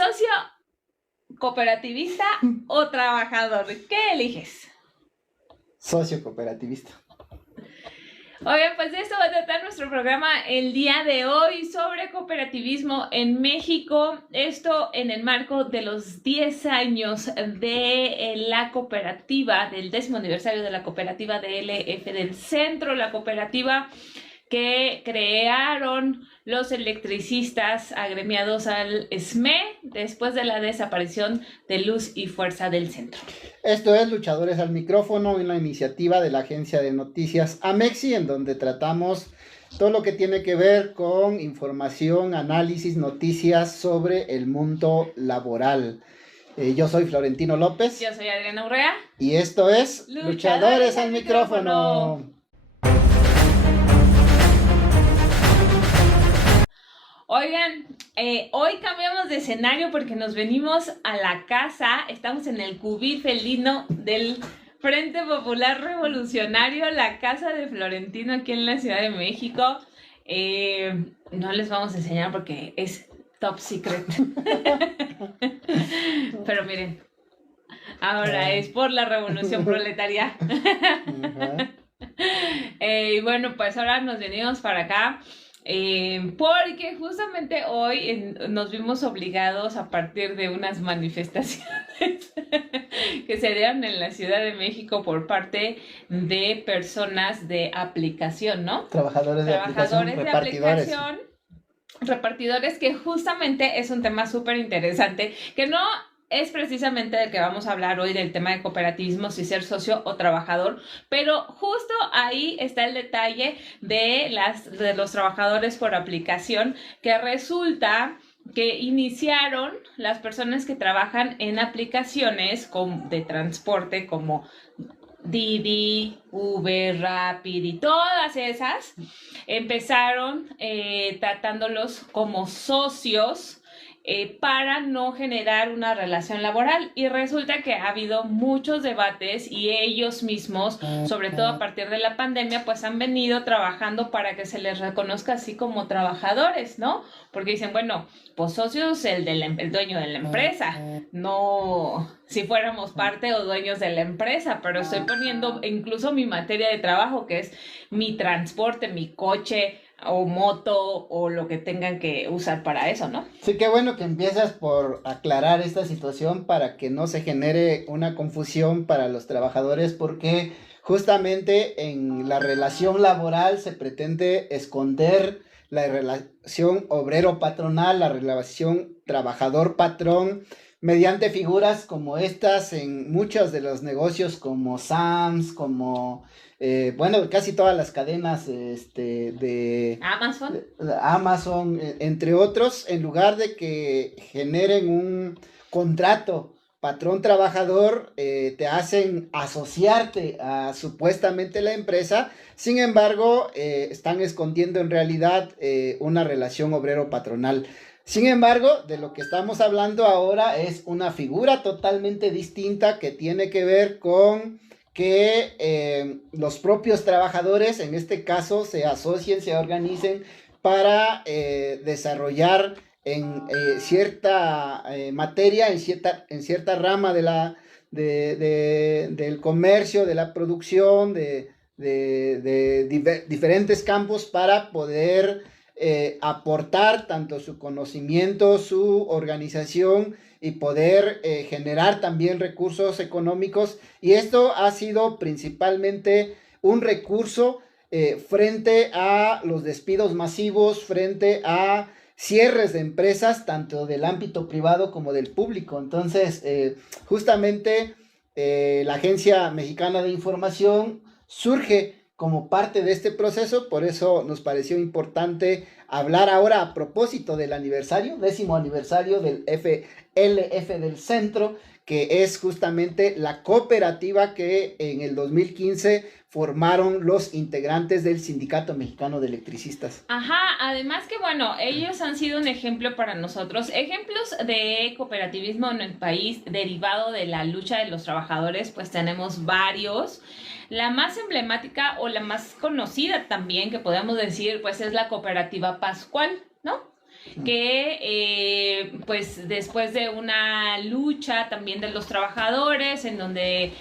¿Socio, cooperativista o trabajador? ¿Qué eliges? Socio cooperativista. Oigan, pues de esto va a tratar nuestro programa el día de hoy sobre cooperativismo en México. Esto en el marco de los 10 años de la cooperativa, del 10º aniversario de la cooperativa de LF del Centro, la cooperativa que crearon los electricistas agremiados al SME después de la desaparición de Luz y Fuerza del Centro. Esto es Luchadores al Micrófono, una iniciativa de la agencia de noticias Amexi, en donde tratamos todo lo que tiene que ver con información, análisis, noticias sobre el mundo laboral. Yo soy Florentino López. Yo soy Adriana Urrea. Y esto es Luchadores al Micrófono. Oigan, hoy cambiamos de escenario porque nos venimos a la casa. Estamos en el cubil felino del Frente Popular Revolucionario, la casa de Florentino aquí en la Ciudad de México. No les vamos a enseñar porque es top secret. Pero miren, ahora es por la revolución proletaria. Y bueno, pues ahora nos venimos para acá. Porque justamente hoy nos vimos obligados a partir de unas manifestaciones que se dieron en la Ciudad de México por parte de personas de aplicación, ¿no? Trabajadores de aplicación, repartidores, que justamente es un tema súper interesante, que no es precisamente del que vamos a hablar hoy, del tema de cooperativismo, si ser socio o trabajador, pero justo ahí está el detalle de los trabajadores por aplicación, que resulta que iniciaron las personas que trabajan en aplicaciones de transporte como Didi, Uber, Rapid y todas esas, empezaron tratándolos como socios para no generar una relación laboral, y resulta que ha habido muchos debates y ellos mismos, sobre todo a partir de la pandemia, pues han venido trabajando para que se les reconozca así como trabajadores, ¿no? Porque dicen, bueno, pues socios el dueño de la empresa, no si fuéramos parte o dueños de la empresa, pero estoy poniendo incluso mi materia de trabajo, que es mi transporte, mi coche o moto o lo que tengan que usar para eso, ¿no? Sí, qué bueno que empiezas por aclarar esta situación para que no se genere una confusión para los trabajadores, porque justamente en la relación laboral se pretende esconder la relación obrero-patronal, la relación trabajador-patrón, mediante figuras como estas en muchos de los negocios como Sam's, como casi todas las cadenas de Amazon, entre otros, en lugar de que generen un contrato patrón-trabajador, te hacen asociarte a supuestamente la empresa. Sin embargo, están escondiendo en realidad una relación obrero-patronal. Sin embargo, de lo que estamos hablando ahora es una figura totalmente distinta que tiene que ver con que los propios trabajadores, en este caso, se asocien, se organicen para desarrollar en cierta materia, en cierta rama del comercio, de la producción, de diferentes campos, para poder aportar tanto su conocimiento, su organización, y poder generar también recursos económicos. Y esto ha sido principalmente un recurso frente a los despidos masivos, frente a cierres de empresas, tanto del ámbito privado como del público. Entonces, justamente la Agencia Mexicana de Información surge como parte de este proceso. Por eso nos pareció importante hablar ahora a propósito del aniversario, 10º aniversario del LF del Centro, que es justamente la cooperativa que en el 2015 formaron los integrantes del Sindicato Mexicano de Electricistas. Ajá, además que bueno, ellos han sido un ejemplo para nosotros, ejemplos de cooperativismo en el país derivado de la lucha de los trabajadores, pues tenemos varios. La más emblemática o la más conocida también, que podemos decir, pues es la cooperativa Pascual, ¿no? que pues después de una lucha también de los trabajadores, en donde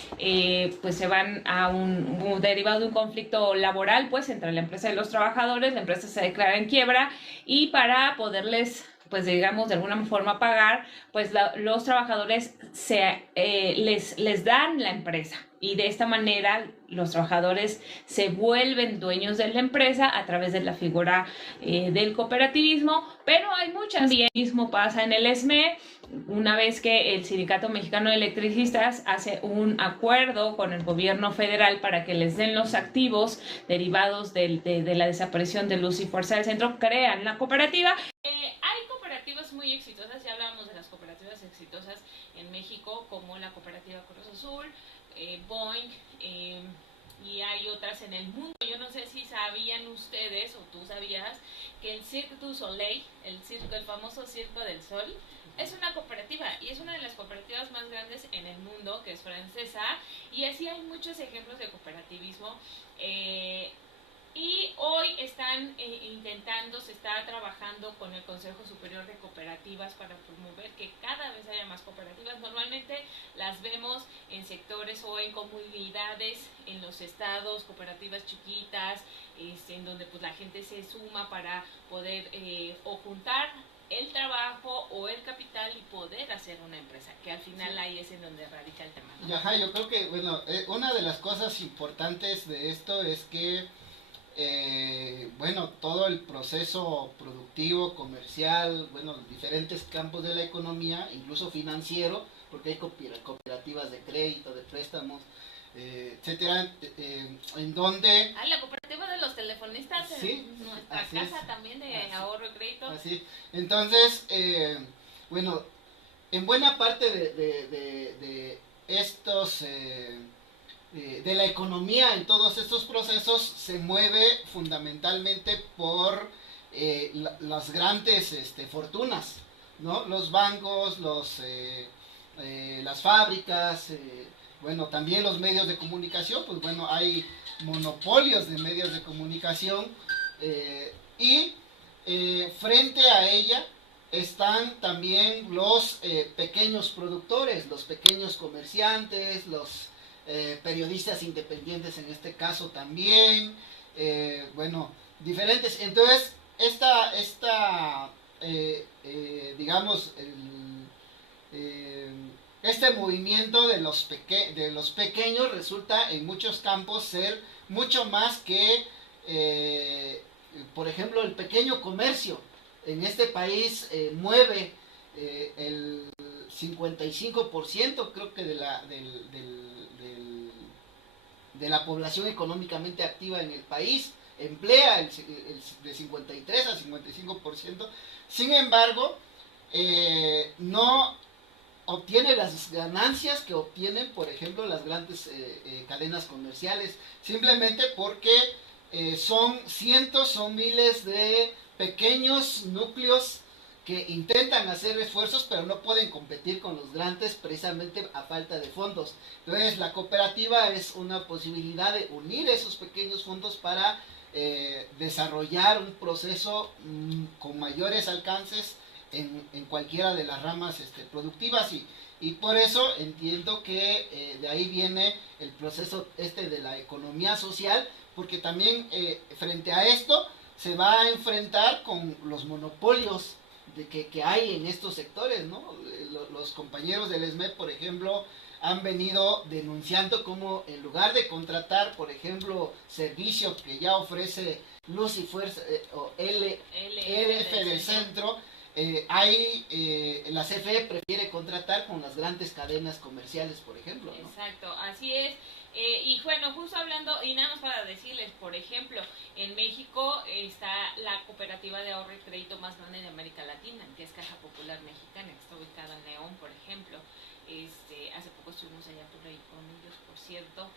pues se van a un derivado de un conflicto laboral pues entre la empresa y los trabajadores, la empresa se declara en quiebra y para poderles pues digamos de alguna forma pagar, pues los trabajadores les dan la empresa y de esta manera los trabajadores se vuelven dueños de la empresa a través de la figura del cooperativismo, pero hay muchas. También mismo pasa en el SME, una vez que el Sindicato Mexicano de Electricistas hace un acuerdo con el gobierno federal para que les den los activos derivados de la desaparición de Luz y Fuerza del Centro, crean la cooperativa. Hay cooperativas muy exitosas, ya hablábamos de las cooperativas exitosas en México, como la cooperativa Cruz Azul, Boeing, y hay otras en el mundo. Yo no sé si sabían ustedes o tú sabías que el Cirque du Soleil, el famoso Circo del Sol, es una cooperativa y es una de las cooperativas más grandes en el mundo, que es francesa, y así hay muchos ejemplos de cooperativismo. Y hoy están se está trabajando con el Consejo Superior de Cooperativas para promover que cada vez haya más cooperativas. Normalmente las vemos en sectores o en comunidades, en los estados, cooperativas chiquitas, en donde pues la gente se suma para poder o juntar el trabajo o el capital y poder hacer una empresa, que al final ahí es en donde radica el tema, ¿no? Ajá, yo creo que, bueno, una de las cosas importantes de esto es que bueno, todo el proceso productivo, comercial, bueno, diferentes campos de la economía, incluso financiero, porque hay cooperativas de crédito, de préstamos, etcétera, en donde... La cooperativa de los telefonistas, sí, nuestra casa es. También de ahorro y crédito. Así, entonces, bueno, en buena parte de estos... de la economía en todos estos procesos se mueve fundamentalmente por las grandes fortunas, ¿no? Los bancos, las fábricas, bueno, también los medios de comunicación, pues bueno, hay monopolios de medios de comunicación y frente a ella están también los pequeños productores, los pequeños comerciantes, los periodistas independientes en este caso también, bueno, diferentes. Entonces, digamos, este movimiento de los pequeños resulta en muchos campos ser mucho más que, por ejemplo, el pequeño comercio. En este país mueve el 55% creo que de la población económicamente activa en el país, emplea de 53 a 55%, sin embargo, no obtiene las ganancias que obtienen, por ejemplo, las grandes cadenas comerciales, simplemente porque son cientos, son miles de pequeños núcleos que intentan hacer esfuerzos pero no pueden competir con los grandes precisamente a falta de fondos. Entonces la cooperativa es una posibilidad de unir esos pequeños fondos para desarrollar un proceso con mayores alcances en cualquiera de las ramas productivas y por eso entiendo que de ahí viene el proceso de la economía social, porque también frente a esto se va a enfrentar con los monopolios que hay en estos sectores, ¿no? Los compañeros del SME, por ejemplo, han venido denunciando cómo en lugar de contratar, por ejemplo, servicios que ya ofrece Luz y Fuerza o LF del Centro, la CFE prefiere contratar con las grandes cadenas comerciales, por ejemplo, ¿no? Exacto, así es. Y bueno, justo hablando, y nada más para decirles, por ejemplo, en México está la cooperativa de ahorro y crédito más grande de América Latina, que es Caja Popular Mexicana, que está ubicada en León, por ejemplo. Hace poco estuvimos allá por ahí con ellos, por cierto.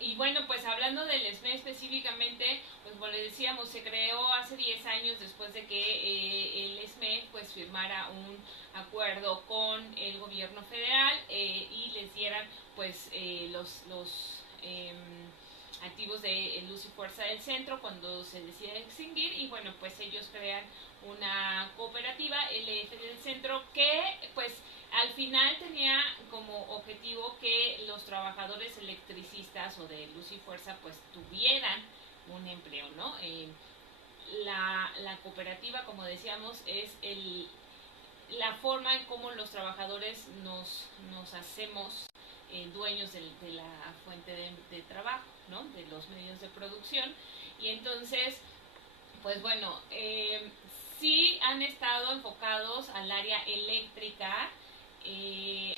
Y bueno, pues hablando del SME específicamente, pues como les decíamos, se creó hace 10 años después de que el SME pues firmara un acuerdo con el gobierno federal y les dieran pues activos de Luz y Fuerza del Centro cuando se decide extinguir, y bueno, pues ellos crean una cooperativa, LF del Centro, que pues al final tenía como objetivo que los trabajadores electricistas o de Luz y Fuerza pues tuvieran un empleo, ¿no? La cooperativa, como decíamos, es la forma en cómo los trabajadores nos hacemos dueños de la fuente de trabajo, ¿no? De los medios de producción. Y entonces, pues bueno, sí han estado enfocados al área eléctrica,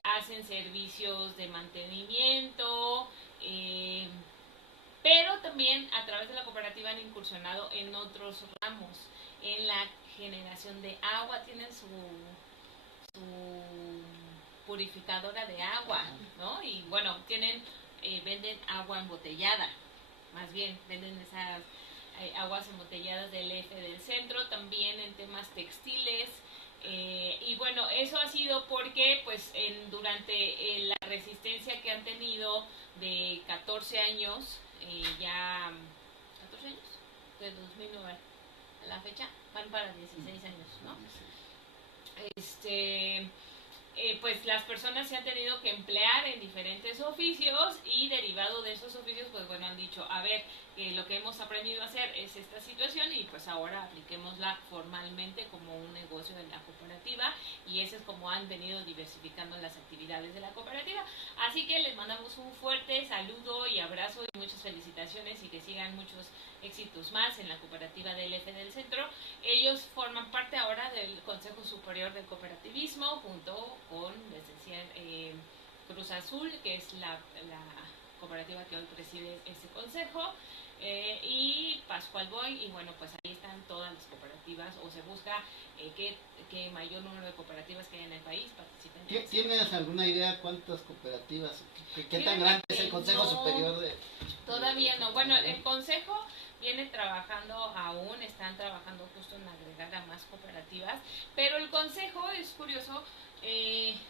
hacen servicios de mantenimiento, pero también a través de la cooperativa han incursionado en otros ramos, en la generación de agua, tienen su purificadora de agua, ¿no? Y bueno, venden agua embotellada, más bien, venden esas aguas embotelladas del F del Centro, también en temas textiles, y bueno, eso ha sido porque pues durante la resistencia que han tenido de 14 años, ya 14 años, de 2009 a la fecha, van para 16 años, ¿no? Pues las personas se han tenido que emplear en diferentes oficios, y derivado de esos oficios, pues bueno, han dicho, a ver, lo que hemos aprendido a hacer es esta situación, y pues ahora apliquémosla formalmente como un negocio de la cooperativa, y ese es como han venido diversificando las actividades de la cooperativa. Así que les mandamos un fuerte saludo y abrazo y muchas felicitaciones, y que sigan muchos éxitos más en la cooperativa del F del Centro. Ellos forman parte ahora del Consejo Superior del Cooperativismo, junto con, les decía, Cruz Azul, que es la cooperativa que hoy preside ese consejo, y Pascual Boy, y bueno, pues ahí están todas las cooperativas, o se busca que mayor número de cooperativas que hay en el país participen. ¿Tienes alguna idea cuántas cooperativas, qué tan grande es el Consejo Superior de...? Todavía no. Bueno, el Consejo viene trabajando aún, están trabajando justo en agregar a más cooperativas, pero el Consejo, es curioso,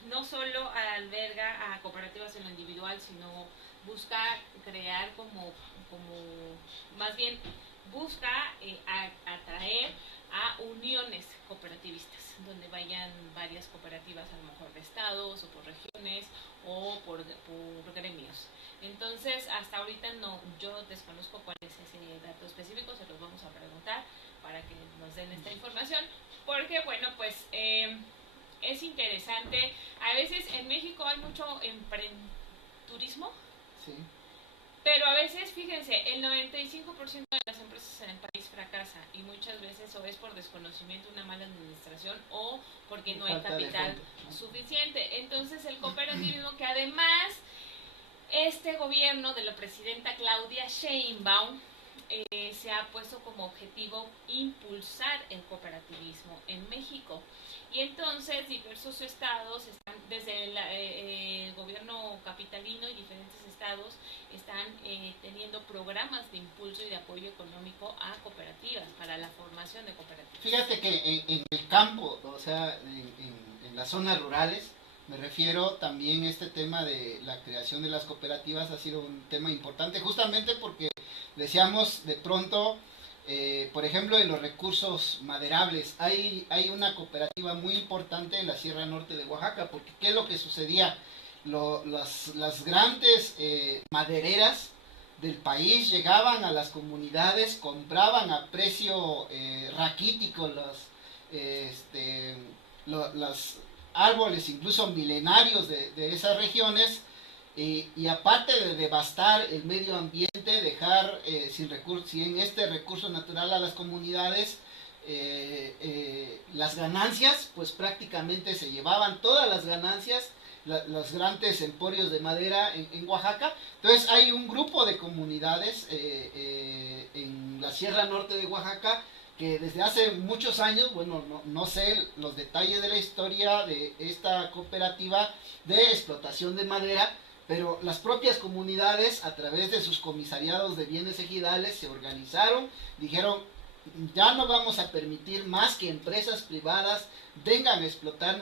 no solo alberga a cooperativas en lo individual, sino busca crear más bien busca atraer a uniones cooperativistas, donde vayan varias cooperativas, a lo mejor de estados o por regiones o por gremios. Entonces, hasta ahorita yo desconozco cuál es ese dato específico, se los vamos a preguntar para que nos den esta información, porque bueno, pues es interesante. A veces en México hay mucho emprendurismo, sí, pero a veces, fíjense, el 95% de las empresas en el país fracasa, y muchas veces o es por desconocimiento, una mala administración, o porque no hay capital suficiente. Entonces el cooperativismo, que además este gobierno de la presidenta Claudia Sheinbaum se ha puesto como objetivo impulsar el cooperativismo en México. Y entonces diversos estados están, desde el gobierno capitalino y diferentes estados, están teniendo programas de impulso y de apoyo económico a cooperativas, para la formación de cooperativas. Fíjate que en el campo, o sea, en las zonas rurales, me refiero también, este tema de la creación de las cooperativas ha sido un tema importante, justamente porque decíamos de pronto, por ejemplo, en los recursos maderables, hay una cooperativa muy importante en la Sierra Norte de Oaxaca, porque ¿qué es lo que sucedía? Las grandes madereras del país llegaban a las comunidades, compraban a precio raquítico los árboles incluso milenarios de esas regiones, y aparte de devastar el medio ambiente, dejar sin este recurso natural a las comunidades, las ganancias, pues prácticamente se llevaban todas las ganancias los grandes emporios de madera en Oaxaca. Entonces hay un grupo de comunidades en la Sierra Norte de Oaxaca que desde hace muchos años, bueno, no sé los detalles de la historia de esta cooperativa de explotación de madera, pero las propias comunidades, a través de sus comisariados de bienes ejidales, se organizaron, dijeron: ya no vamos a permitir más que empresas privadas vengan a explotar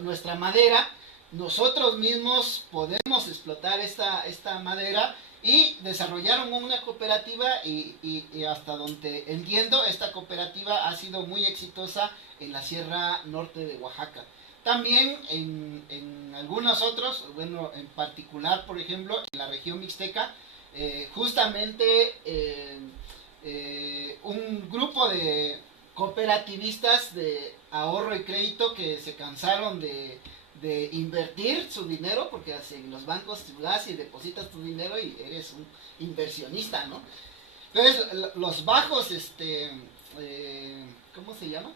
nuestra madera. nosotros mismos podemos explotar esta madera, y desarrollaron una cooperativa, y hasta donde entiendo, esta cooperativa ha sido muy exitosa en la Sierra Norte de Oaxaca. También en algunos otros, bueno, en particular, por ejemplo, en la región mixteca, justamente un grupo de cooperativistas de ahorro y crédito que se cansaron de invertir su dinero, porque en los bancos tú vas y depositas tu dinero y eres un inversionista, ¿no? Entonces, los bajos, ¿cómo se llama?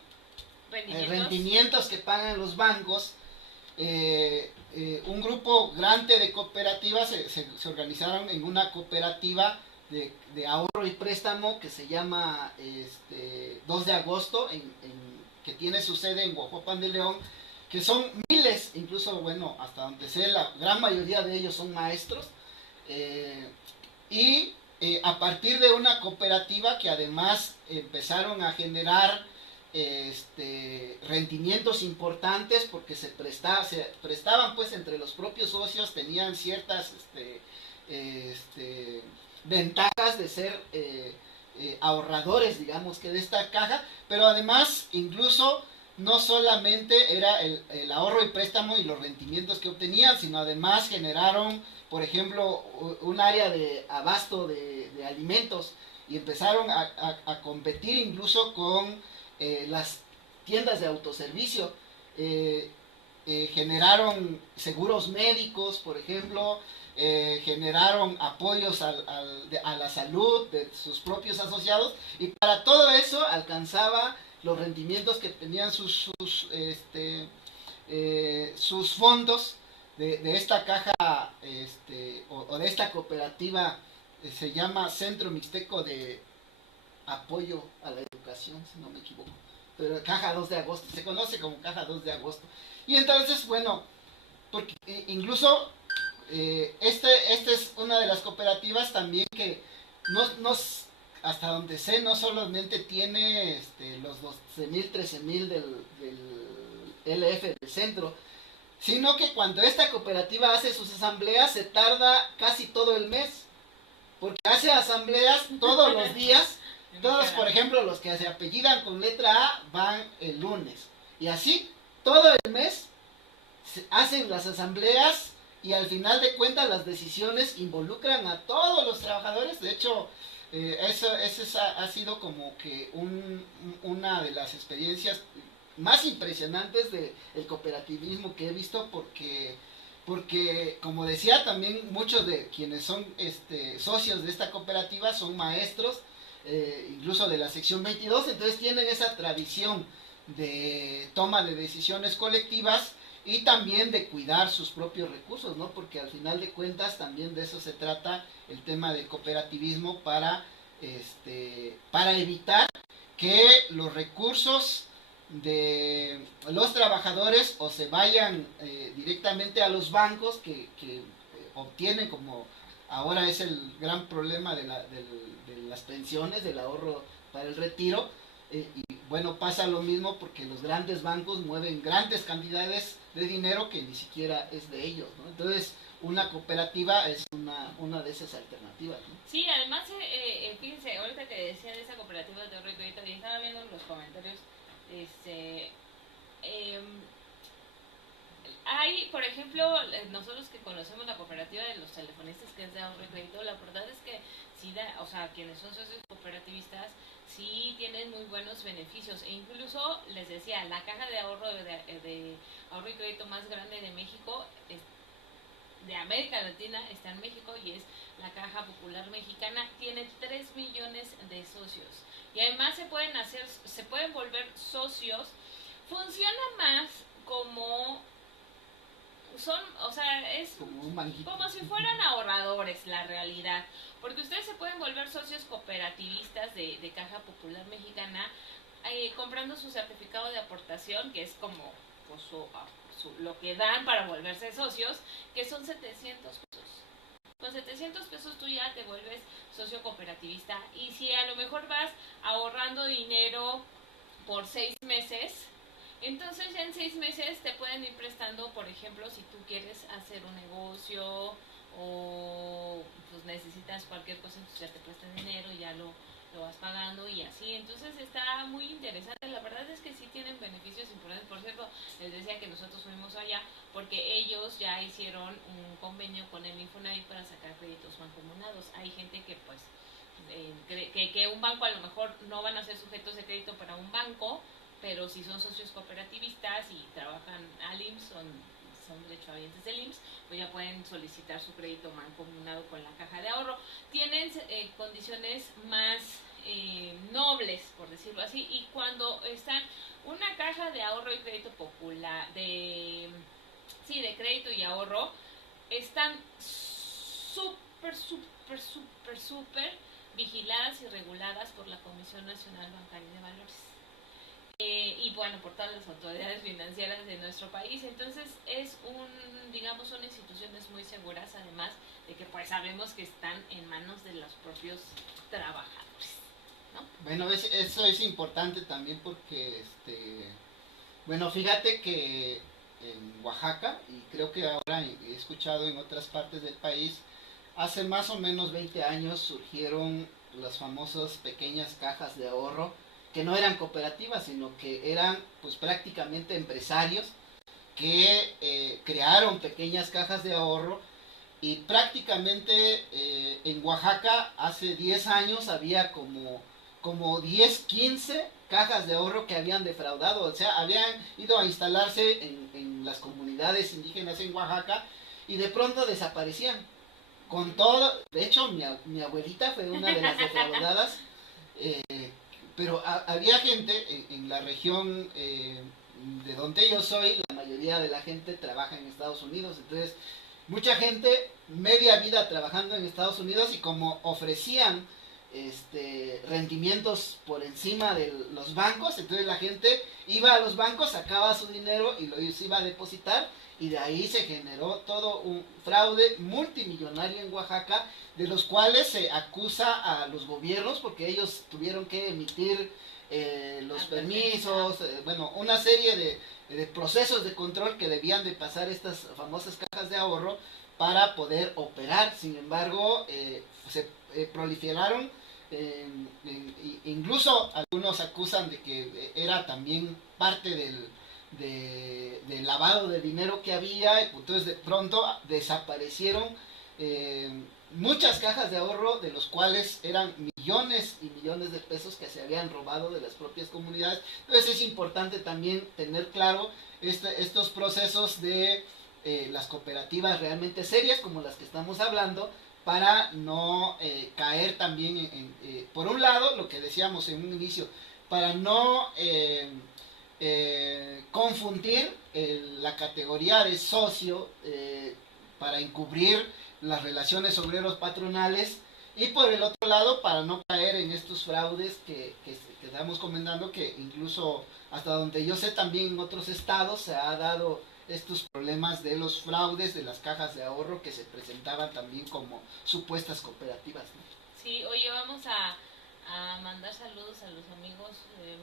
Rendimientos que pagan los bancos, un grupo grande de cooperativas se organizaron en una cooperativa de ahorro y préstamo que se llama 2 de agosto, que tiene su sede en Huajuapan de León, que son miles, incluso, bueno, hasta donde sé, la gran mayoría de ellos son maestros, y a partir de una cooperativa que además empezaron a generar rendimientos importantes, porque se prestaban pues entre los propios socios, tenían ciertas ventajas de ser ahorradores, digamos, que de esta caja, pero además incluso no solamente era el ahorro y préstamo y los rendimientos que obtenían, sino además generaron, por ejemplo, un área de abasto de alimentos, y empezaron a competir incluso con las tiendas de autoservicio. Generaron seguros médicos, por ejemplo, generaron apoyos a la salud de sus propios asociados, y para todo eso alcanzaba los rendimientos que tenían sus fondos de esta caja, o de esta cooperativa, se llama Centro Mixteco de Apoyo a la Educación, si no me equivoco, pero Caja 2 de Agosto, se conoce como Caja 2 de Agosto. Y entonces, bueno, porque incluso esta es una de las cooperativas también que hasta donde sé, no solamente tiene los 12,000, 13,000 del LF del centro, sino que cuando esta cooperativa hace sus asambleas se tarda casi todo el mes, porque hace asambleas todos los días. Todos, por ejemplo, los que se apellidan con letra A van el lunes, y así todo el mes hacen las asambleas, y al final de cuentas las decisiones involucran a todos los trabajadores. De hecho, eso ha sido como que una de las experiencias más impresionantes del cooperativismo que he visto, porque como decía, también muchos de quienes son socios de esta cooperativa son maestros, incluso de la sección 22, entonces tienen esa tradición de toma de decisiones colectivas, y también de cuidar sus propios recursos, ¿no? Porque al final de cuentas también de eso se trata el tema del cooperativismo, para evitar que los recursos de los trabajadores o se vayan directamente a los bancos, que obtienen, como ahora es el gran problema de las pensiones, del ahorro para el retiro. Y bueno, pasa lo mismo porque los grandes bancos mueven grandes cantidades de dinero que ni siquiera es de ellos, ¿no? Entonces, una cooperativa es una de esas alternativas, ¿no? Sí, además, fíjense, ahorita que decía de esa cooperativa de ahorro y crédito, y estaba viendo los comentarios, hay, por ejemplo, nosotros que conocemos la cooperativa de los telefonistas, que es de ahorro y crédito, la verdad es que sí o sea, quienes son socios cooperativistas sí tienen muy buenos beneficios, e incluso les decía, la caja de ahorro de ahorro y crédito más grande de México, de América Latina, está en México, y es la Caja Popular Mexicana. Tiene 3 millones de socios, y además se pueden volver socios. Funciona más como o sea, es como si fueran ahorradores, la realidad, porque ustedes se pueden volver socios cooperativistas de Caja Popular Mexicana, comprando su certificado de aportación, que es como pues, lo que dan para volverse socios, que son 700 pesos. Con 700 pesos tú ya te vuelves socio cooperativista, y si a lo mejor vas ahorrando dinero por 6 meses, Entonces ya en 6 meses te pueden ir prestando, por ejemplo, si tú quieres hacer un negocio o pues necesitas cualquier cosa, entonces ya te prestan dinero y ya lo vas pagando y así. Entonces está muy interesante. La verdad es que sí tienen beneficios importantes. Por cierto, les decía que nosotros fuimos allá porque ellos ya hicieron un convenio con el Infonavit para sacar créditos mancomunados. Hay gente que pues que un banco a lo mejor no van a ser sujetos de crédito para un banco, pero si son socios cooperativistas y trabajan al IMSS, son derechohabientes del IMSS, pues ya pueden solicitar su crédito mancomunado con la caja de ahorro. Tienen condiciones más nobles, por decirlo así, y cuando están una caja de ahorro y crédito popular, de crédito y ahorro, están súper vigiladas y reguladas por la Comisión Nacional Bancaria de Valores. Y bueno, por todas las autoridades financieras de nuestro país. Entonces son instituciones muy seguras, además de que pues sabemos que están en manos de los propios trabajadores, ¿no? Bueno, eso es importante también porque, bueno, fíjate que en Oaxaca, y creo que ahora he escuchado en otras partes del país, hace más o menos 20 años surgieron las famosas pequeñas cajas de ahorro, que no eran cooperativas, sino que eran pues prácticamente empresarios que crearon pequeñas cajas de ahorro y prácticamente en Oaxaca hace 10 años había como 10, 15 cajas de ahorro que habían defraudado, o sea, habían ido a instalarse en las comunidades indígenas en Oaxaca y de pronto desaparecían. Con todo, de hecho mi abuelita fue una de las defraudadas, eh, pero había gente en la región de donde yo soy, la mayoría de la gente trabaja en Estados Unidos, entonces mucha gente media vida trabajando en Estados Unidos y como ofrecían rendimientos por encima de los bancos, entonces la gente iba a los bancos, sacaba su dinero y lo iba a depositar y de ahí se generó todo un fraude multimillonario en Oaxaca, de los cuales se acusa a los gobiernos porque ellos tuvieron que emitir los permisos, bueno, una serie de procesos de control que debían de pasar estas famosas cajas de ahorro para poder operar. Sin embargo, se proliferaron, incluso algunos acusan de que era también parte del lavado de dinero que había, entonces de pronto desaparecieron muchas cajas de ahorro, de los cuales eran millones y millones de pesos que se habían robado de las propias comunidades. Entonces es importante también tener claro estos procesos de las cooperativas realmente serias, como las que estamos hablando, para no caer también por un lado, lo que decíamos en un inicio, para no confundir la categoría de socio para encubrir las relaciones obreros patronales, y por el otro lado para no caer en estos fraudes que estamos comentando, que incluso hasta donde yo sé también en otros estados se ha dado estos problemas de los fraudes de las cajas de ahorro que se presentaban también como supuestas cooperativas, ¿no? Sí, oye, vamos a mandar saludos a los amigos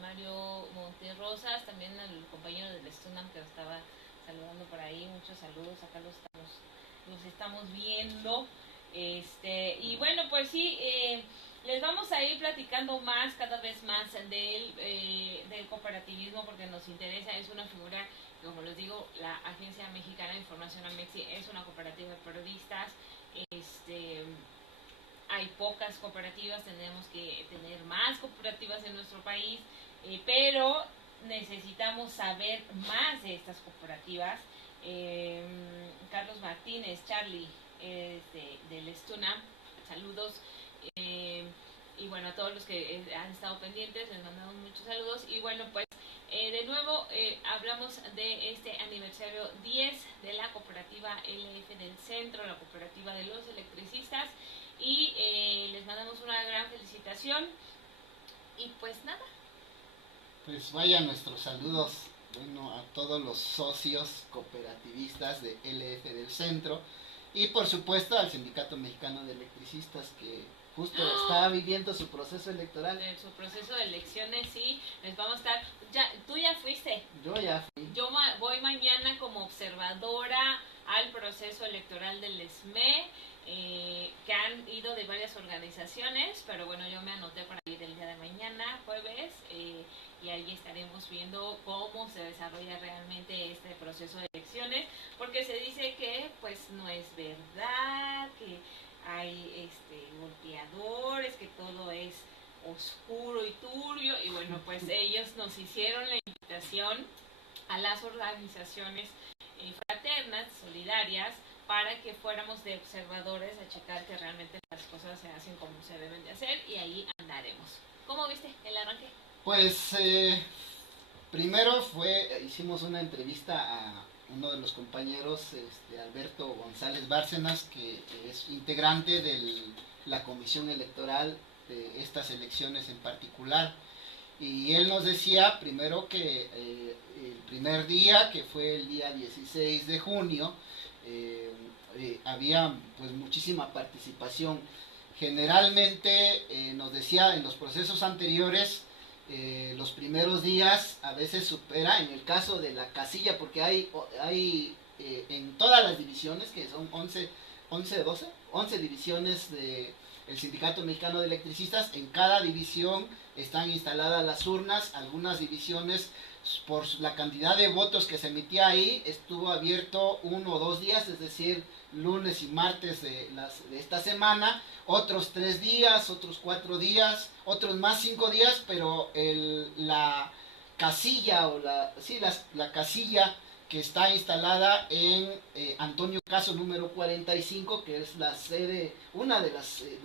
Mario Monterrosas, también al compañero del Stunam que lo estaba saludando por ahí, muchos saludos, acá los estamos viendo. Y bueno, pues sí, les vamos a ir platicando cada vez más del cooperativismo, porque nos interesa. Es una figura, como les digo, la Agencia Mexicana de Información AMEXI es una cooperativa de periodistas. Hay pocas cooperativas, tenemos que tener más cooperativas en nuestro país, pero necesitamos saber más de estas cooperativas. Carlos Martínez, Charlie, del Stuna, saludos. Y bueno, a todos los que han estado pendientes, les mandamos muchos saludos. Y bueno, pues de nuevo hablamos de este aniversario 10 de la cooperativa LF del Centro, la cooperativa de los electricistas. Y les mandamos una gran felicitación. Y pues nada. Pues vaya nuestros saludos, bueno, a todos los socios cooperativistas de LF del Centro, y por supuesto al Sindicato Mexicano de Electricistas, que justo está viviendo su proceso electoral. Su proceso de elecciones, sí, les vamos a estar. ¿Tú ya fuiste? Yo ya fui. Yo voy mañana como observadora al proceso electoral del ESME, que han ido de varias organizaciones, pero bueno, yo me anoté para ir el día de mañana, jueves, y ahí estaremos viendo cómo se desarrolla realmente este proceso de elecciones, porque se dice que pues no es verdad, que hay golpeadores, que todo es oscuro y turbio, y bueno, pues ellos nos hicieron la invitación a las organizaciones fraternas, solidarias, para que fuéramos de observadores a checar que realmente las cosas se hacen como se deben de hacer, y ahí andaremos. ¿Cómo viste el arranque? Pues primero hicimos una entrevista a uno de los compañeros, Alberto González Bárcenas, que es integrante de la comisión electoral de estas elecciones en particular. Y él nos decía primero que el primer día, que fue el día 16 de junio, había pues muchísima participación. Generalmente nos decía en los procesos anteriores, los primeros días a veces supera, en el caso de la casilla, porque hay en todas las divisiones, que son 11 divisiones de el Sindicato Mexicano de Electricistas. En cada división están instaladas las urnas. Algunas divisiones, por la cantidad de votos que se emitía ahí, estuvo abierto 1 o 2 días, es decir, lunes y martes de esta semana. Otros 3 días, otros 4 días, otros más 5 días, pero la casilla la casilla que está instalada en Antonio Caso número 45, que es la sede, una de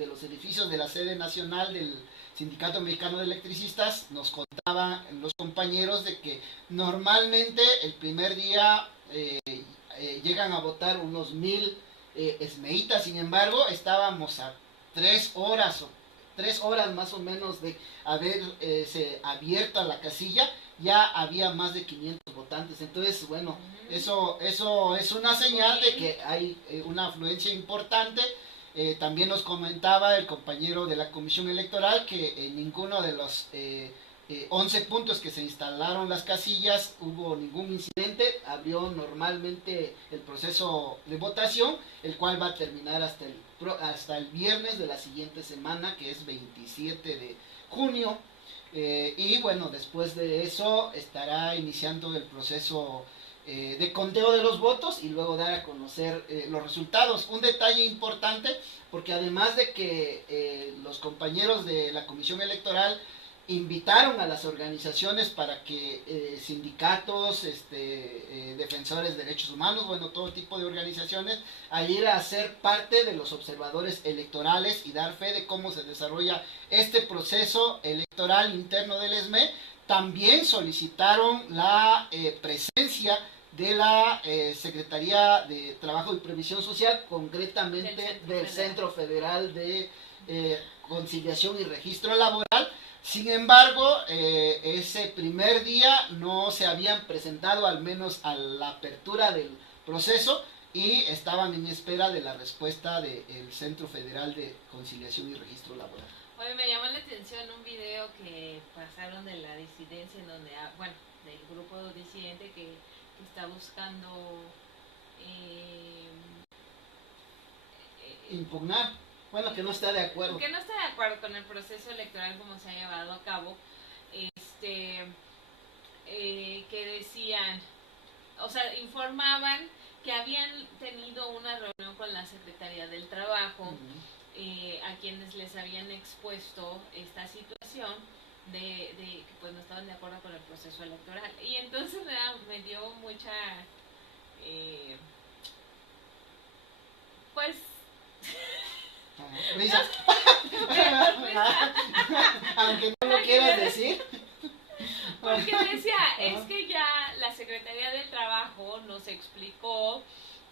los edificios de la sede nacional del Sindicato Mexicano de Electricistas. Nos contaban los compañeros de que normalmente el primer día llegan a votar unos 1000 esmeitas. Sin embargo, estábamos a 3 horas más o menos de haberse abierta la casilla. Ya había más de 500 votantes. Entonces, bueno, eso es una señal de que hay una afluencia importante. También nos comentaba el compañero de la Comisión Electoral que en ninguno de los 11 puntos que se instalaron las casillas hubo ningún incidente. Abrió normalmente el proceso de votación, el cual va a terminar hasta el viernes de la siguiente semana, que es 27 de junio. Y bueno, después de eso estará iniciando el proceso de conteo de los votos y luego dar a conocer los resultados. Un detalle importante, porque además de que los compañeros de la Comisión Electoral invitaron a las organizaciones para que sindicatos, defensores de derechos humanos, bueno, todo tipo de organizaciones, a ir a ser parte de los observadores electorales y dar fe de cómo se desarrolla este proceso electoral interno del ESME. También solicitaron la presencia de la Secretaría de Trabajo y Previsión Social, concretamente del Centro Federal de Conciliación y Registro Laboral. Sin embargo, ese primer día no se habían presentado, al menos a la apertura del proceso, y estaban en espera de la respuesta del Centro Federal de Conciliación y Registro Laboral. Oye, me llamó la atención un video que pasaron de la disidencia, en donde, bueno, del grupo disidente que está buscando impugnar. Bueno, que no está de acuerdo. Que no está de acuerdo con el proceso electoral como se ha llevado a cabo. Que decían, o sea, informaban que habían tenido una reunión con la Secretaría del Trabajo, a quienes les habían expuesto esta situación de que pues no estaban de acuerdo con el proceso electoral. Y entonces me dio mucha pues risa. Aunque no lo quieras decir. Porque decía, es que ya la Secretaría del Trabajo nos explicó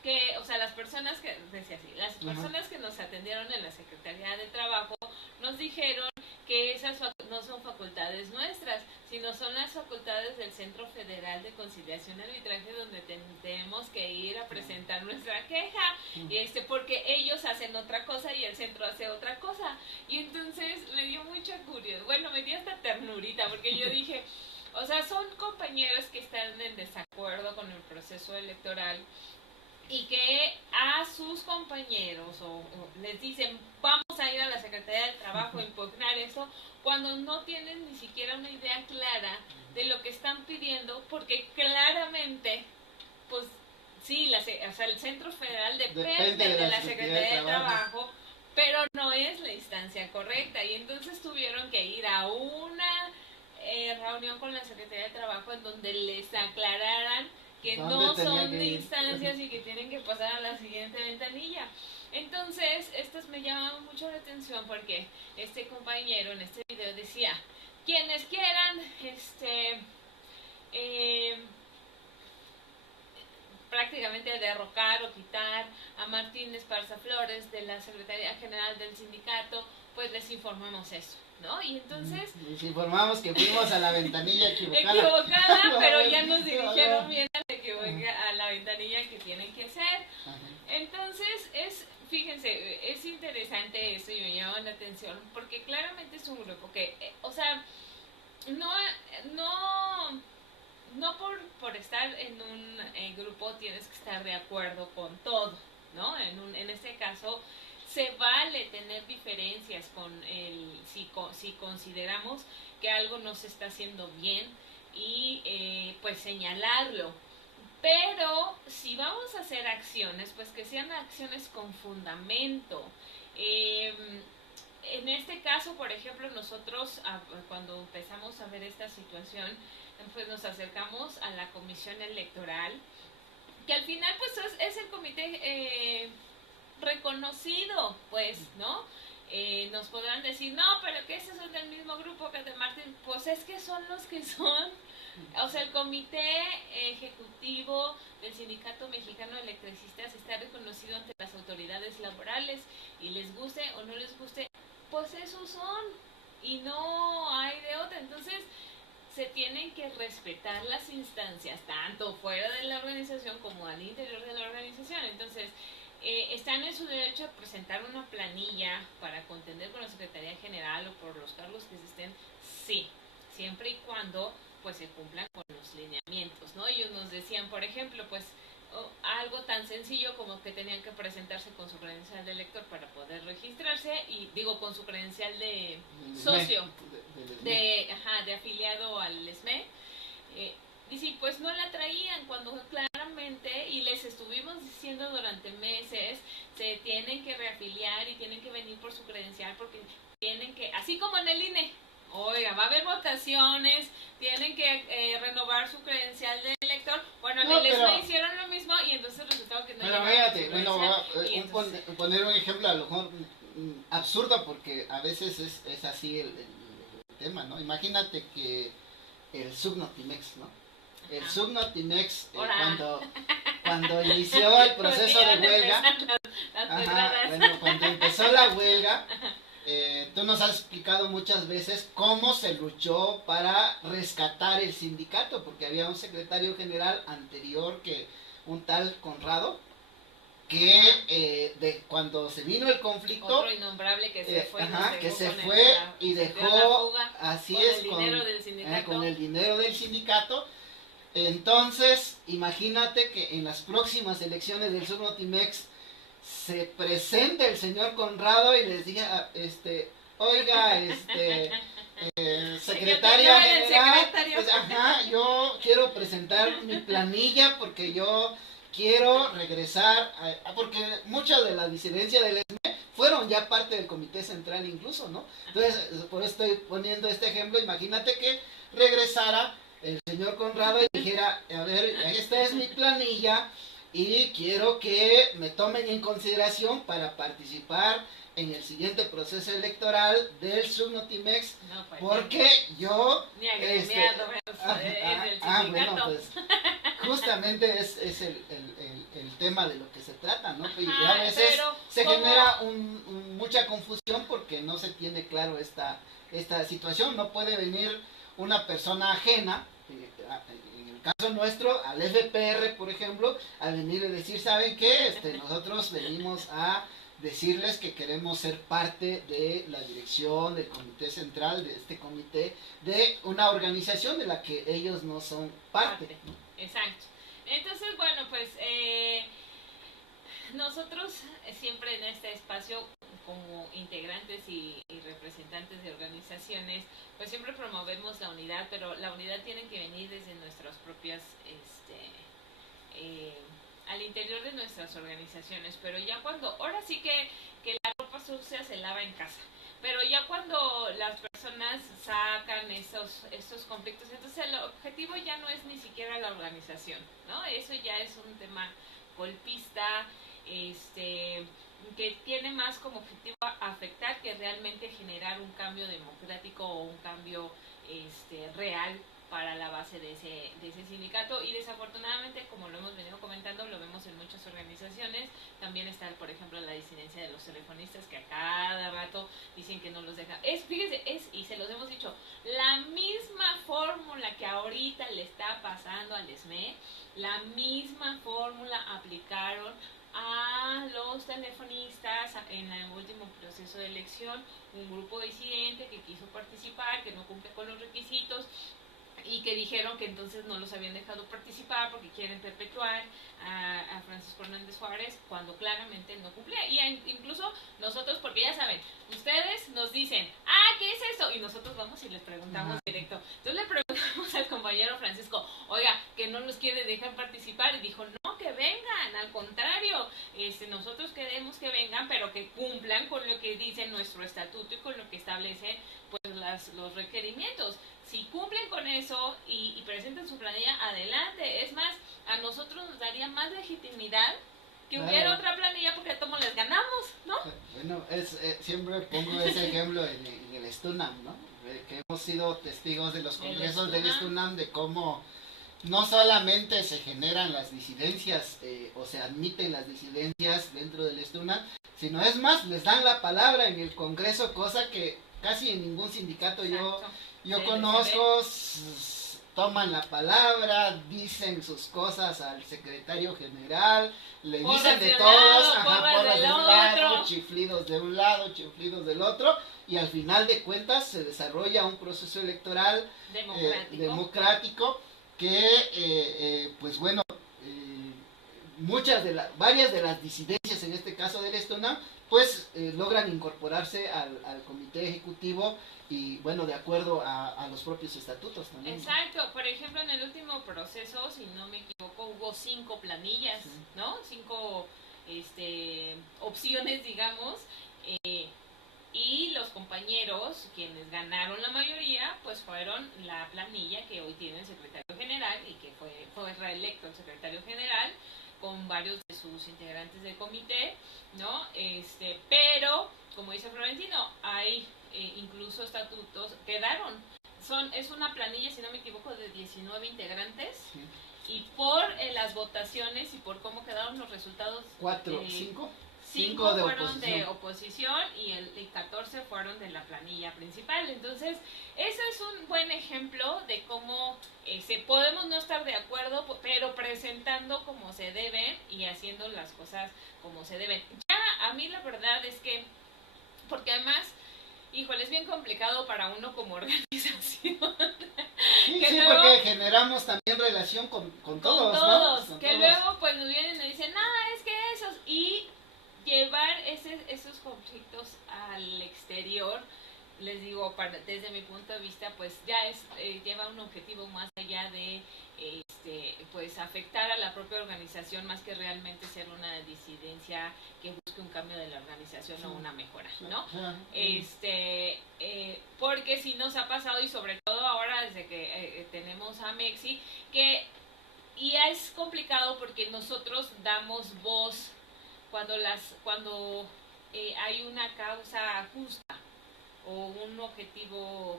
que, o sea, las personas que, decía así, las personas que nos atendieron en la Secretaría de Trabajo nos dijeron que esas no son facultades nuestras, sino son las facultades del Centro Federal de Conciliación y Arbitraje, donde tenemos que ir a presentar nuestra queja, porque ellos hacen otra cosa y el centro hace otra cosa. Y entonces me dio mucha curiosidad, bueno, me dio hasta ternurita, porque yo dije, O sea, son compañeros que están en desacuerdo con el proceso electoral y que a sus compañeros o les dicen vamos a ir a la Secretaría del Trabajo a impugnar eso cuando no tienen ni siquiera una idea clara de lo que están pidiendo, porque claramente pues sí, o sea, el Centro Federal depende de la Secretaría del Trabajo, pero no es la instancia correcta y entonces tuvieron que ir a una reunión con la Secretaría de Trabajo en donde les aclararan que no son de instancias y que tienen que pasar a la siguiente ventanilla. Entonces, esto me llama mucho la atención porque este compañero en este video decía, quienes quieran, prácticamente derrocar o quitar a Martín Esparza Flores de la Secretaría General del sindicato, pues les informamos eso, ¿no? Y entonces... Les informamos que fuimos a la ventanilla equivocada. Pero ya nos dirigieron bien a la ventanilla que tienen que hacer. Entonces, fíjense, es interesante eso y me llama la atención, porque claramente es un grupo que, o sea, no por estar en un grupo tienes que estar de acuerdo con todo, ¿no? En este caso se vale tener diferencias con si consideramos que algo no se está haciendo bien y pues señalarlo. Pero si vamos a hacer acciones, pues que sean acciones con fundamento. En este caso, por ejemplo, nosotros cuando empezamos a ver esta situación, pues nos acercamos a la comisión electoral, que al final pues es el comité reconocido, pues, ¿no? Nos podrán decir, no, pero que esos son del mismo grupo que de Martín, pues es que son los que son. O sea, el comité ejecutivo del Sindicato Mexicano de Electricistas está reconocido ante las autoridades laborales y les guste o no les guste, pues esos son y no hay de otra. Entonces se tienen que respetar las instancias tanto fuera de la organización como al interior de la organización. Entonces están en su derecho a presentar una planilla para contender con la Secretaría General o por los cargos que existen, sí, siempre y cuando pues se cumplan con los lineamientos, ¿no? Ellos nos decían, por ejemplo, pues algo tan sencillo como que tenían que presentarse con su credencial de elector para poder registrarse, y digo con su credencial de socio, de afiliado al SME. Dice, pues no la traían cuando claramente, y les estuvimos diciendo durante meses, se tienen que reafiliar y tienen que venir por su credencial porque tienen que, así como en el INE, oiga, va a haber votaciones, tienen que renovar su credencial de elector. Bueno, en el SME hicieron lo mismo y entonces resultó que no. Pero fíjate, bueno, poner un ejemplo a lo mejor absurdo, porque a veces es así el tema, ¿no? Imagínate que el Subnotimex, ¿no? El Subnotimex, cuando inició el proceso de huelga, cuando empezó la huelga, tú nos has explicado muchas veces cómo se luchó para rescatar el sindicato, porque había un secretario general anterior, que un tal Conrado, que cuando se vino el conflicto, otro innombrable que se fue, y dejó, así con es, el dinero del sindicato. Con el dinero del sindicato. Entonces, imagínate que en las próximas elecciones del Subnotimex se presenta el señor Conrado y les diga, oiga, secretaria general, pues, yo quiero presentar mi planilla porque yo quiero regresar, porque mucha de la disidencia del SME fueron ya parte del comité central incluso, ¿no? Entonces, por eso estoy poniendo este ejemplo. Imagínate que regresara el señor Conrado y dijera, a ver, esta es mi planilla y quiero que me tomen en consideración para participar en el siguiente proceso electoral del Subnotimex, pues, porque yo... Ni agremiado, bueno, pues justamente es el tema de lo que se trata, ¿no? Y a veces se genera mucha confusión porque no se tiene claro esta situación. No puede venir una persona ajena, en el caso nuestro, al FPR, por ejemplo, a venir y decir, ¿saben qué? Nosotros venimos a decirles que queremos ser parte de la dirección, del comité central, de este comité, de una organización de la que ellos no son parte. Exacto. Entonces, bueno, pues nosotros siempre en este espacio, como integrantes y representantes de organizaciones, pues siempre promovemos la unidad, pero la unidad tiene que venir desde nuestras propias, al interior de nuestras organizaciones, pero ya cuando, ahora sí que la ropa sucia se lava en casa, pero ya cuando las personas sacan estos conflictos, entonces el objetivo ya no es ni siquiera la organización, ¿no? Eso ya es un tema golpista, que tiene más como objetivo afectar que realmente generar un cambio democrático o un cambio real para la base de ese sindicato. Y desafortunadamente, como lo hemos venido comentando, lo vemos en muchas organizaciones. También está, por ejemplo, la disidencia de los telefonistas, que a cada rato dicen que no los dejan. Fíjese, y se los hemos dicho, la misma fórmula que ahorita le está pasando al SME, la misma fórmula aplicaron a los telefonistas en el último proceso de elección. Un grupo disidente que quiso participar, que no cumple con los requisitos, y que dijeron que entonces no los habían dejado participar porque quieren perpetuar a Francisco Hernández Juárez, cuando claramente no cumplía. Y incluso nosotros, porque ya saben, ustedes nos dicen, ¿qué es eso? Y nosotros vamos y les preguntamos directo. Entonces le preguntamos al compañero Francisco, oiga, que no nos quiere dejar participar, y dijo, no, que vengan, al contrario, nosotros queremos que vengan, pero que cumplan con lo que dice nuestro estatuto y con lo que establece pues los requerimientos. Si cumplen con eso y presentan su planilla, adelante. Es más, a nosotros nos daría más legitimidad que hubiera otra planilla, porque a todos les ganamos, ¿no? Bueno, siempre pongo ese ejemplo en el STUNAM, ¿no? Que hemos sido testigos de los congresos del STUNAM, de cómo no solamente se generan las disidencias o se admiten las disidencias dentro del STUNAM, sino es más, les dan la palabra en el congreso, cosa que casi en ningún sindicato yo conozco. Toman la palabra, dicen sus cosas al secretario general, le dicen de todos, porras de un lado, chiflidos de un lado, chiflidos del otro, y al final de cuentas se desarrolla un proceso electoral democrático que, pues bueno, varias de las disidencias, en este caso del STUNAM, pues logran incorporarse al comité ejecutivo, y bueno, de acuerdo a los propios estatutos también. Exacto. Por ejemplo, en el último proceso, si no me equivoco, hubo 5 planillas, sí, ¿no? 5 opciones, digamos, y los compañeros, quienes ganaron la mayoría, pues fueron la planilla que hoy tiene el secretario general, y que fue reelecto el secretario general, con varios de sus integrantes del comité, ¿no? Pero, como dice Florentino, hay incluso estatutos, quedaron. Es una planilla, si no me equivoco, de 19 integrantes, sí, y por las votaciones y por cómo quedaron los resultados... 5 fueron de oposición y 14 fueron de la planilla principal. Entonces, ese es un buen ejemplo de cómo podemos no estar de acuerdo, pero presentando como se deben y haciendo las cosas como se deben. Ya, a mí la verdad es que, porque además, híjole, es bien complicado para uno como organización. Sí, porque generamos también relación con todos, ¿no? Que luego pues nos vienen y nos dicen, es que esos, y llevar esos conflictos al exterior, les digo, desde mi punto de vista, pues ya lleva un objetivo más allá de pues afectar a la propia organización, más que realmente ser una disidencia que busque un cambio de la organización, sí, o una mejora, ¿no? Porque si nos ha pasado, y sobre todo ahora desde que tenemos a Mexi, y es complicado porque nosotros damos voz cuando hay una causa justa o un objetivo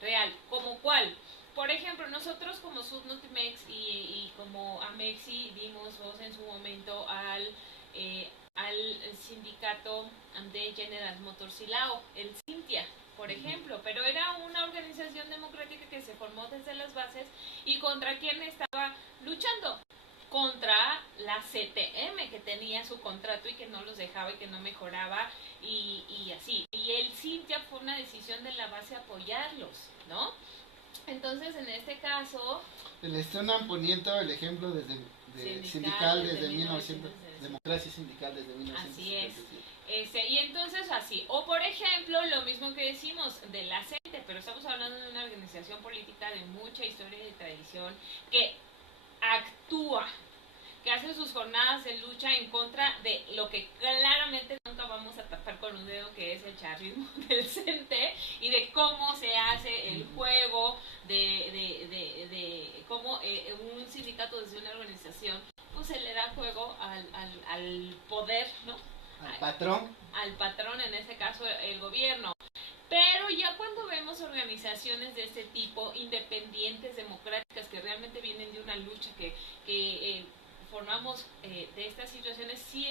real. ¿Como cuál? Por ejemplo, nosotros como Sudnotimex y como Amexi dimos voz en su momento al sindicato de General Motors Silao, el Cintia, por ejemplo, pero era una organización democrática que se formó desde las bases, y contra quién estaba luchando, contra la CTM, que tenía su contrato y que no los dejaba y que no mejoraba y así. Y el Cintia fue una decisión de la base apoyarlos, ¿no? Entonces, en este caso... Le están poniendo el ejemplo desde sindical desde 1900, democracia sindical desde 1900. Así es. Y entonces así, o por ejemplo, lo mismo que decimos de la CENTE, pero estamos hablando de una organización política de mucha historia y de tradición que actúa, que hace sus jornadas de lucha en contra de lo que claramente nunca vamos a tapar con un dedo, que es el charrismo del CENTE, y de cómo se hace el juego, de cómo un sindicato desde una organización pues se le da juego al poder, ¿no? Al patrón, en este caso el gobierno. Pero ya cuando vemos organizaciones de este tipo, independientes, democráticas, que realmente vienen de una lucha que formamos de estas situaciones, sí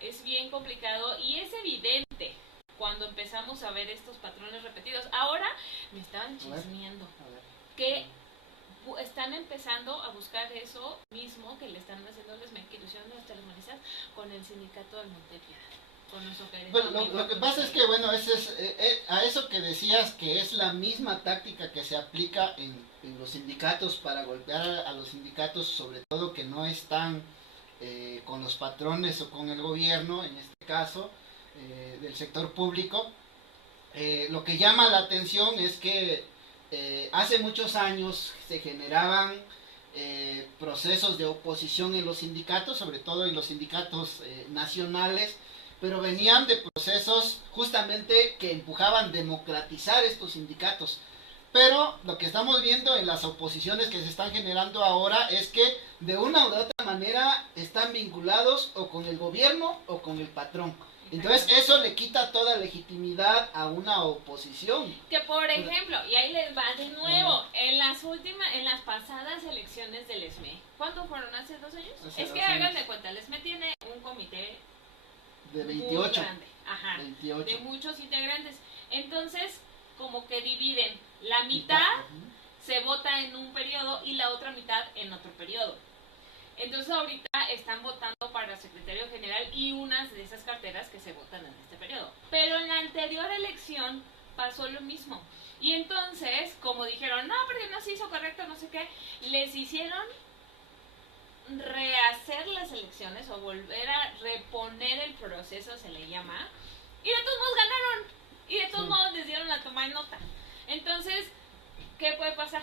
es bien complicado y es evidente cuando empezamos a ver estos patrones repetidos. Ahora me estaban chismeando que están empezando a buscar eso mismo que le están haciendo las ilusiones a las telefonistas con el sindicato del Montepiedad. Bueno, lo que pasa es que, bueno, a eso que decías, que es la misma táctica que se aplica en los sindicatos para golpear a los sindicatos, sobre todo que no están con los patrones o con el gobierno, en este caso, del sector público. Lo que llama la atención es que hace muchos años se generaban procesos de oposición en los sindicatos, sobre todo en los sindicatos nacionales, pero venían de procesos justamente que empujaban democratizar estos sindicatos. Pero lo que estamos viendo en las oposiciones que se están generando ahora es que de una u otra manera están vinculados o con el gobierno o con el patrón. Entonces eso le quita toda legitimidad a una oposición. Que por ejemplo, y ahí les va de nuevo, en las pasadas elecciones del ESME, ¿cuánto fueron? ¿Hace 2 años? Es que hagan de cuenta, el ESME tiene un comité de 28. Muy grande. Ajá, 28. De muchos integrantes. Entonces, como que dividen. La mitad se vota en un periodo y la otra mitad en otro periodo. Entonces, ahorita están votando para secretario general y unas de esas carteras que se votan en este periodo. Pero en la anterior elección pasó lo mismo. Y entonces, como dijeron, no, porque no se hizo correcto, no sé qué, les hicieron rehacer las elecciones o volver a reponer el proceso, se le llama, y de todos modos ganaron y de todos modos les dieron la toma de nota. Entonces, ¿qué puede pasar?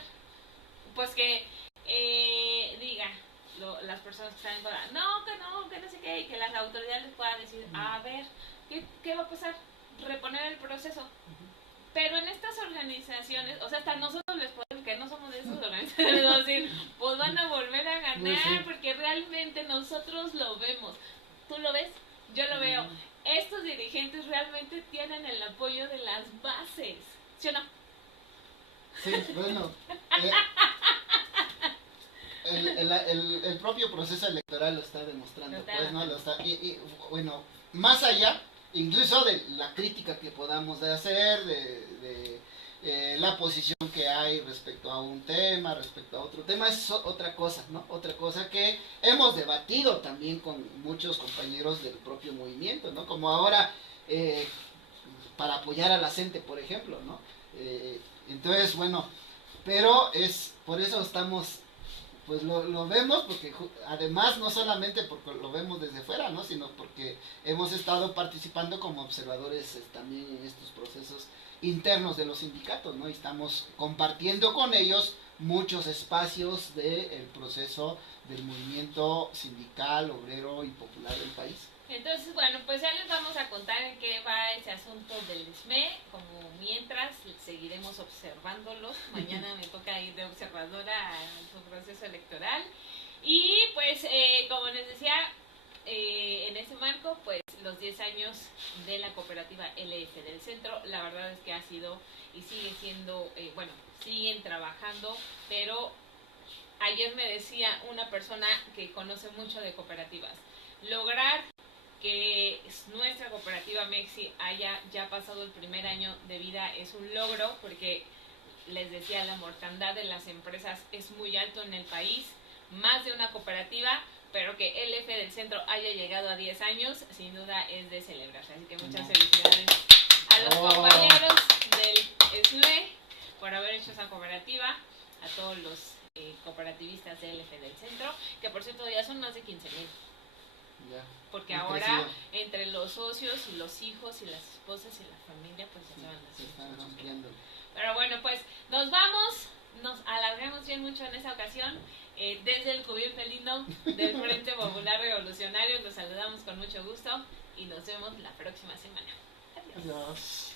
Pues que las personas que están en contra, no sé qué, y que las autoridades les puedan decir, a ver, ¿qué va a pasar? Reponer el proceso. Pero en estas organizaciones, o sea, hasta nosotros les podemos, que no somos de esas organizaciones, decir, pues van a volver a ganar, porque realmente nosotros lo vemos. ¿Tú lo ves? Yo lo veo. Estos dirigentes realmente tienen el apoyo de las bases, ¿sí o no? Sí, bueno. El propio proceso electoral lo está demostrando, pues, ¿no? Y bueno, más allá, incluso de la crítica que podamos hacer, de la posición que hay respecto a un tema, respecto a otro tema, es otra cosa, ¿no? Otra cosa que hemos debatido también con muchos compañeros del propio movimiento, ¿no? Como ahora, para apoyar a la CENTE, por ejemplo, ¿no? Entonces, bueno, pero por eso estamos... Pues lo vemos porque además no solamente porque lo vemos desde fuera, ¿no? Sino porque hemos estado participando como observadores también en estos procesos internos de los sindicatos, ¿no? Y estamos compartiendo con ellos muchos espacios del proceso del movimiento sindical, obrero y popular del país. Entonces, bueno, pues ya les vamos a contar en qué va ese asunto del SME, como mientras seguiremos observándolos. Mañana me toca ir de observadora a su proceso electoral. Y pues, como les decía, en ese marco, pues los 10 años de la cooperativa LF del Centro, la verdad es que ha sido y sigue siendo, bueno, siguen trabajando, pero ayer me decía una persona que conoce mucho de cooperativas, lograr que nuestra cooperativa Mexi haya ya pasado el primer año de vida es un logro, porque les decía, la mortandad de las empresas es muy alto en el país, más de una cooperativa, pero que LF del Centro haya llegado a 10 años, sin duda es de celebrarse. Así que muchas felicidades a los compañeros del SLE por haber hecho esa cooperativa, a todos los cooperativistas de LF del Centro, que por cierto ya son más de 15,000. Porque ahora entre los socios y los hijos y las esposas y la familia pues se están rompiendo. Pero bueno, pues nos vamos, nos alargamos bien mucho en esta ocasión. Desde el Cubil Felino del Frente Popular Revolucionario los saludamos con mucho gusto y nos vemos la próxima semana. Adiós.